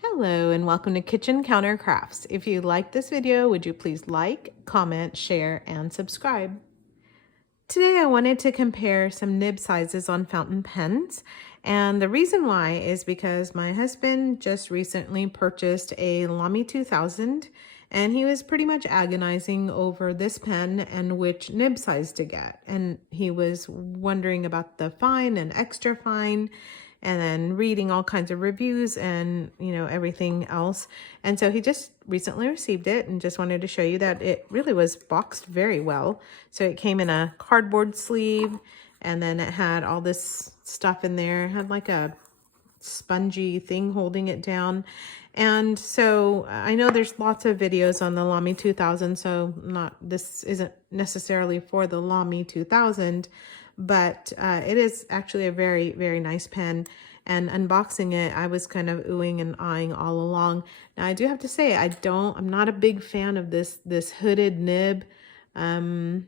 Hello and welcome to Kitchen Counter Crafts. If you like this video, would you please like, comment, share, and subscribe? Today I wanted to compare some nib sizes on fountain pens, and the reason why is because my husband just recently purchased a Lamy 2000 and he was pretty much agonizing over this pen and which nib size to get. And he was wondering about the fine and extra fine, and then reading all kinds of reviews and everything else. And so he just recently received it and just wanted to show you that it really was boxed very well. So it came in a cardboard sleeve, and then it had all this stuff in there. It had like a spongy thing holding it down. And so I know there's lots of videos on the Lamy 2000, so this isn't necessarily for the Lamy 2000, but it is actually a very, very nice pen. And unboxing it, I was kind of oohing and eyeing all along. Now I do have to say, I'm not a big fan of this hooded nib. When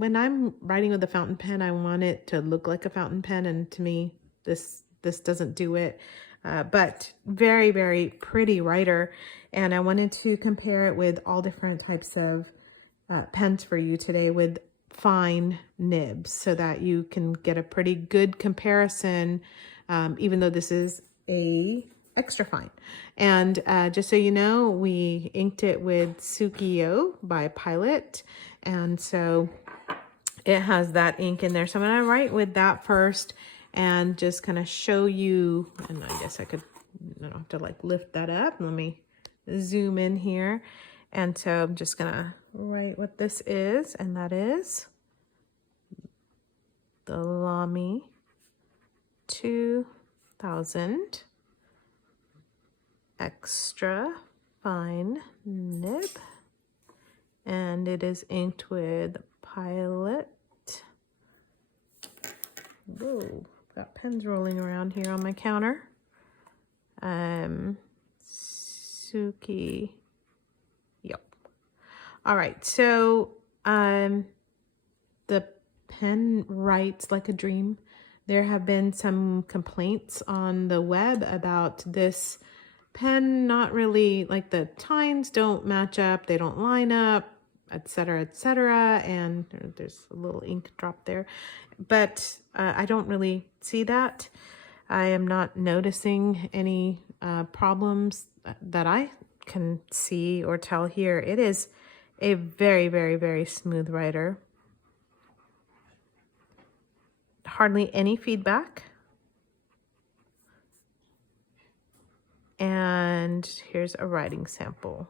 I'm writing with a fountain pen, I want it to look like a fountain pen, and to me, this doesn't do it. But very, very pretty writer. And I wanted to compare it with all different types of pens for you today with fine nibs, so that you can get a pretty good comparison, even though this is a extra fine. And just so you know, we inked it with Sukiyo by Pilot, and so it has that ink in there. So I'm going to write with that first and just kind of show you, and I guess I don't have to like lift that up. Let me zoom in here. And so I'm just going to write what this is, and that is the Lamy 2000 extra fine nib, and it is inked with Pilot. Whoa, got pens rolling around here on my counter. Suki. Yep. All right, so the pen writes like a dream. There have been some complaints on the web about this pen not really, like the tines don't match up, they don't line up, etc., etc., and there's a little ink drop there, but I don't really see that. I am not noticing any problems that I can see or tell here. It is a very, very, very smooth writer. Hardly any feedback. And here's a writing sample.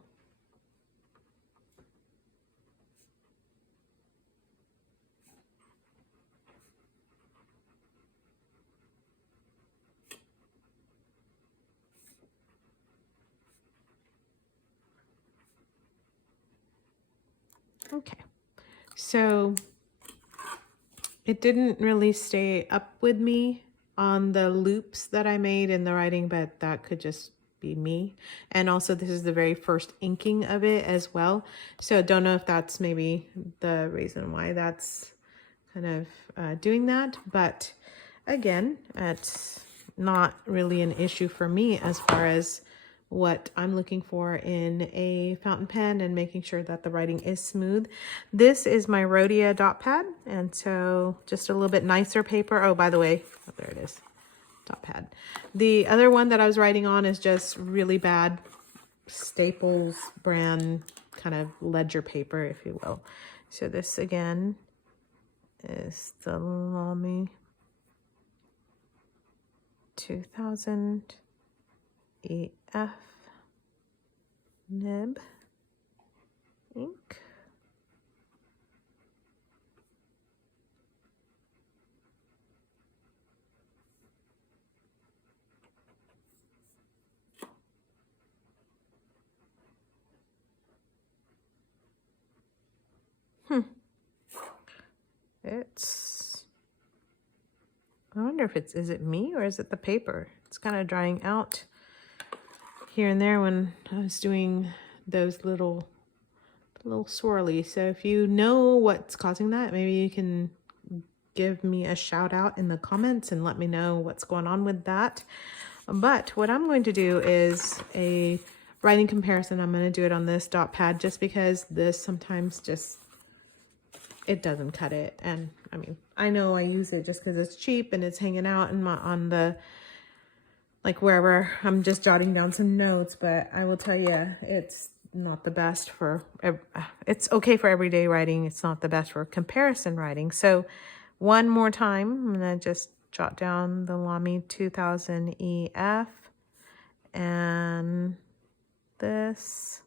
Okay, so it didn't really stay up with me on the loops that I made in the writing, but that could just be me. And also this is the very first inking of it as well. So don't know if that's maybe the reason why that's kind of doing that. But again, it's not really an issue for me as far as what I'm looking for in a fountain pen and making sure that the writing is smooth. This is my Rhodia dot pad, and so just a little bit nicer paper. Oh, by the way, oh, there it is, dot pad. The other one that I was writing on is just really bad Staples brand kind of ledger paper, if you will. So this again is the Lamy 2000 EF nib ink. I wonder if is it me or is it the paper? It's kind of drying out here and there when I was doing those little swirly. So if you know what's causing that, maybe you can give me a shout out in the comments and let me know what's going on with that. But what I'm going to do is a writing comparison. I'm going to do it on this dot pad just because this sometimes just, it doesn't cut it. And I mean, I know I use it just because it's cheap and it's hanging out in on the, like wherever I'm just jotting down some notes, but I will tell you, it's not the best for, it's okay for everyday writing. It's not the best for comparison writing. So one more time, I'm going to just jot down the Lamy 2000 EF and this.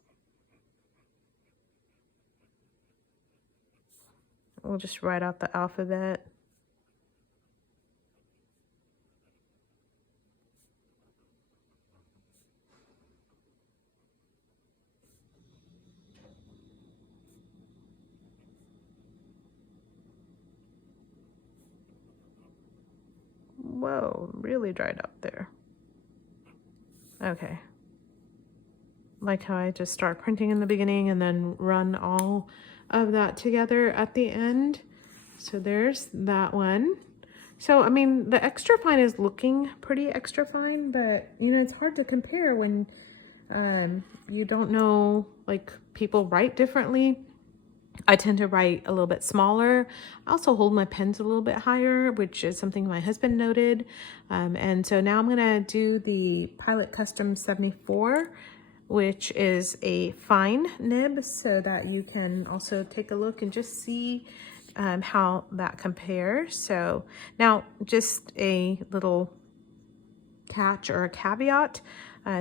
We'll just write out the alphabet. Whoa, really dried up there. Okay. Like how I just start printing in the beginning and then run all of that together at the end. So there's that one. So, I mean, the extra fine is looking pretty extra fine, but, you know, it's hard to compare when you don't know, like, people write differently. I tend to write a little bit smaller. I also hold my pens a little bit higher, which is something my husband noted. And so now I'm gonna do the Pilot Custom 74, which is a fine nib, so that you can also take a look and just see how that compares. So now just a little catch or a caveat.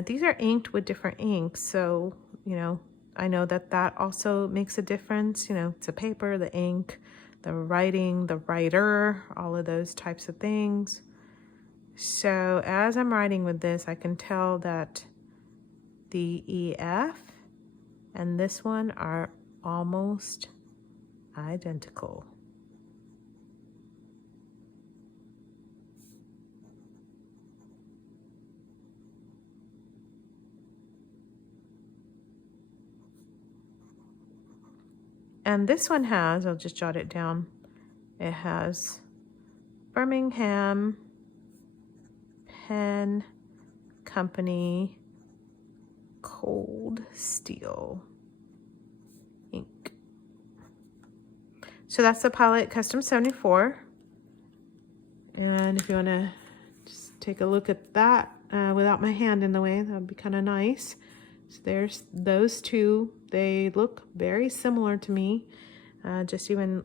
These are inked with different inks, so, you know, I know that that also makes a difference. You know, it's a paper, the ink, the writing, the writer, all of those types of things. So as I'm writing with this, I can tell that the EF and this one are almost identical. And this one has, I'll just jot it down, it has Birmingham Pen Company Cold Steel ink. So that's the Pilot Custom 74. And if you want to just take a look at that without my hand in the way, that would be kind of nice. So there's those two. They look very similar to me, just even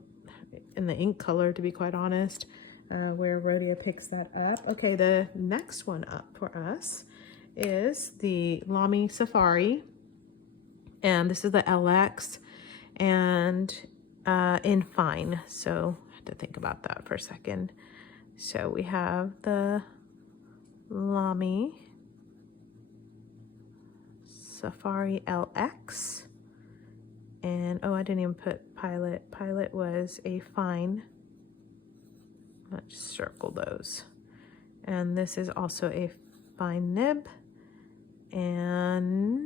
in the ink color, to be quite honest, where Rhodia picks that up. Okay, the next one up for us is the Lamy Safari, and this is the LX, and in fine. So I have to think about that for a second. So we have the Lamy Safari LX, and oh, I didn't even put Pilot. Pilot was a fine. Let's circle those. And this is also a fine nib, and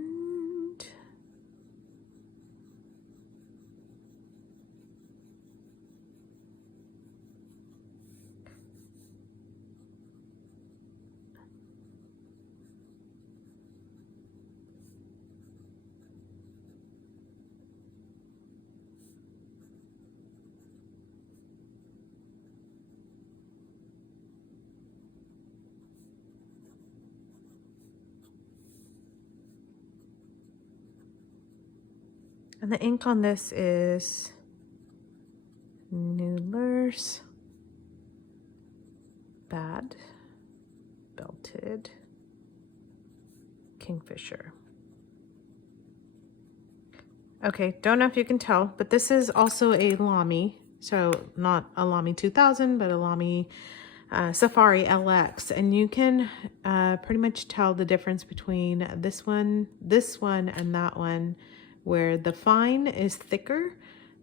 the ink on this is Noodler's Bad Belted Kingfisher. Okay, don't know if you can tell, but this is also a Lamy. So not a Lamy 2000, but a Lamy Safari LX. And you can pretty much tell the difference between this one, and that one, where the fine is thicker,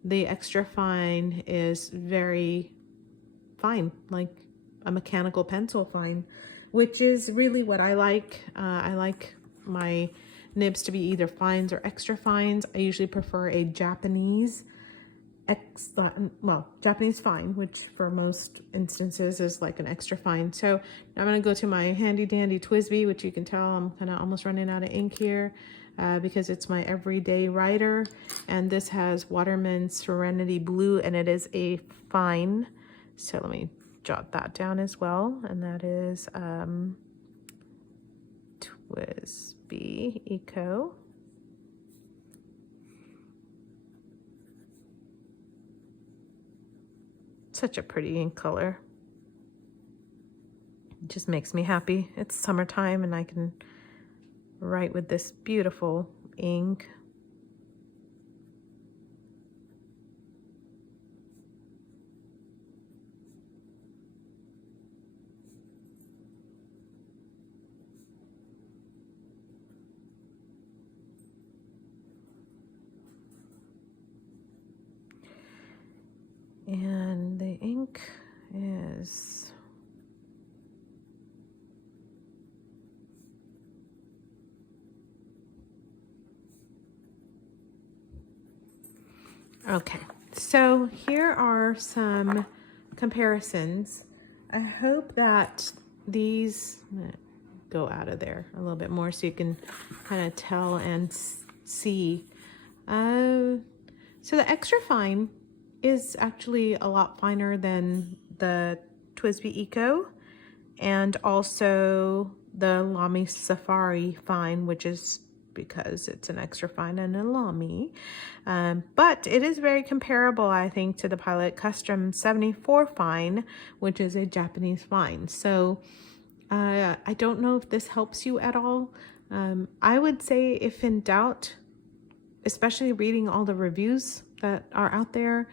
the extra fine is very fine, like a mechanical pencil fine, which is really what I like. I like my nibs to be either fines or extra fines. I usually prefer a Japanese Japanese fine, which for most instances is like an extra fine. So I'm going to go to my handy dandy TWSBI, which you can tell I'm kind of almost running out of ink here because it's my everyday writer. And this has Waterman Serenity Blue, and it is a fine. So let me jot that down as well. And that is TWSBI Eco. Such a pretty ink color. It just makes me happy. It's summertime and I can write with this beautiful ink. And the ink is okay. So here are some comparisons. I hope that these go out of there a little bit more so you can kind of tell and see. So the extra fine is actually a lot finer than the TWSBI Eco, and also the Lamy Safari fine, which is because it's an extra fine and a Lamy. But it is very comparable, I think, to the Pilot Custom 74 fine, which is a Japanese fine. So I don't know if this helps you at all. I would say if in doubt, especially reading all the reviews that are out there,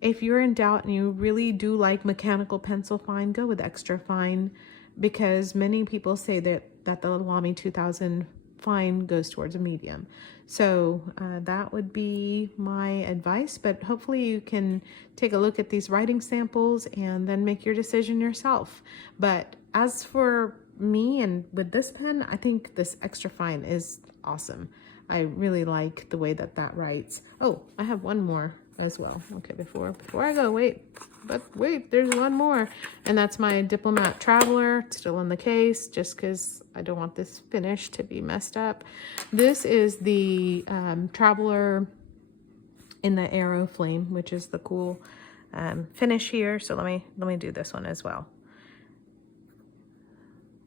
if you're in doubt and you really do like mechanical pencil fine, go with extra fine, because many people say that the Lamy 2000 fine goes towards a medium. So that would be my advice, but hopefully you can take a look at these writing samples and then make your decision yourself. But as for me and with this pen, I think this extra fine is awesome. I really like the way that writes. Oh, I have one more as well. Okay, before I go, wait, there's one more. And that's my Diplomat Traveler, still in the case, just because I don't want this finish to be messed up. This is the Traveler in the Arrow Flame, which is the cool finish here. So let me do this one as well.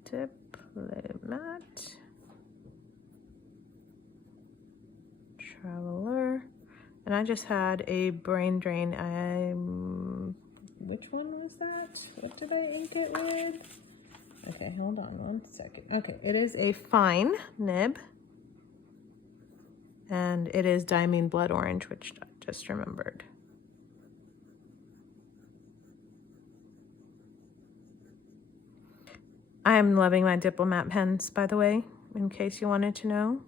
Diplomat Traveler. And I just had a brain drain. Which one was that? What did I ink it with? Okay, hold on one second. Okay, it is a Fine Nib. And it is Diamine Blood Orange, which I just remembered. I'm loving my Diplomat pens, by the way, in case you wanted to know.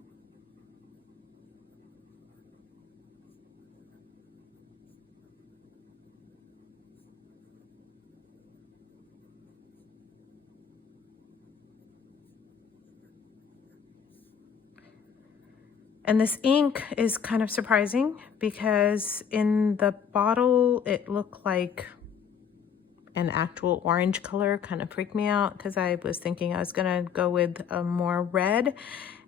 And this ink is kind of surprising because in the bottle, it looked like an actual orange color. Kind of freaked me out because I was thinking I was gonna go with a more red,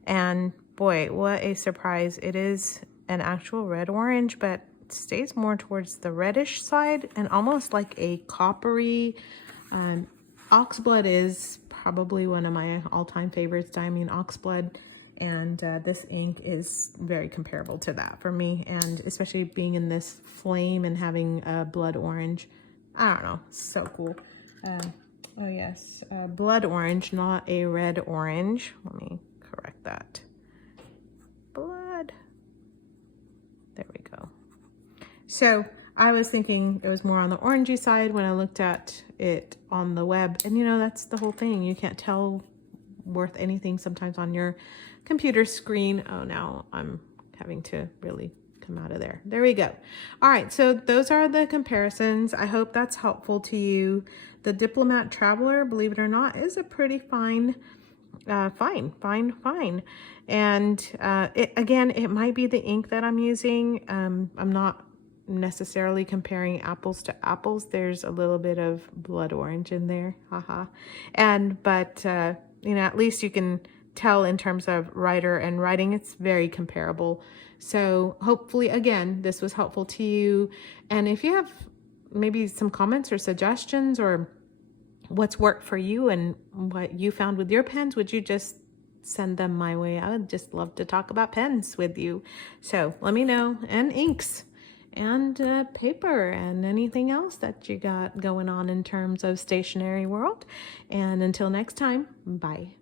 and boy, what a surprise. It is an actual red orange, but stays more towards the reddish side and almost like a coppery. Oxblood is probably one of my all-time favorites, Diamine Oxblood. And this ink is very comparable to that for me, and especially being in this flame and having a blood orange. I don't know, so cool. Oh yes, blood orange, not a red orange. Let me correct that. Blood. There we go. So I was thinking it was more on the orangey side when I looked at it on the web, and you know, that's the whole thing. You can't tell worth anything sometimes on your computer screen. Oh, now I'm having to really come out of there. There we go. All right, so those are the comparisons. I hope that's helpful to you. The Diplomat Traveler, believe it or not, is a pretty fine. And again, it might be the ink that I'm using. I'm not necessarily comparing apples to apples. There's a little bit of blood orange in there, haha. But you know, at least you can tell in terms of writer and writing, it's very comparable. So hopefully, again, this was helpful to you. And if you have maybe some comments or suggestions or what's worked for you and what you found with your pens, would you just send them my way? I would just love to talk about pens with you. So let me know, and inks and paper and anything else that you got going on in terms of stationery world. And until next time, bye.